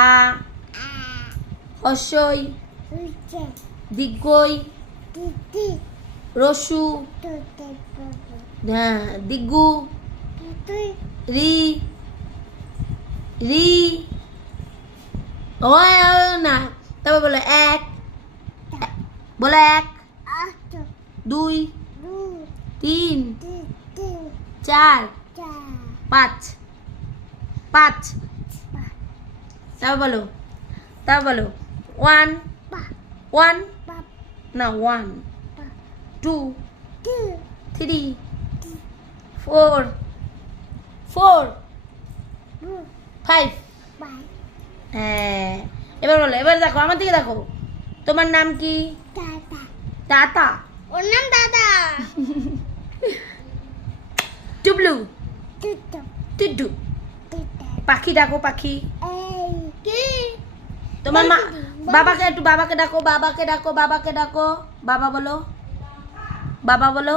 আ হর্ষই দীর্ঘই রসু হ্যাঁ দিগ্গু রি রি ও না তবে বলো এক বলো এক দুই তিন চার পাঁচ পাঁচ তাও বলো ওয়ান ওয়ান না one two three four four five হ্যাঁ এবার বলো এবার দেখো আমার দিকে দেখো তোমার নাম কি দাদা ওর নাম দাদা টুবলু টুডু পাখি ডাকো পাখি তোমার মা বাবাকে একটু বাবাকে ডাকো বাবা বলো বাবা বলো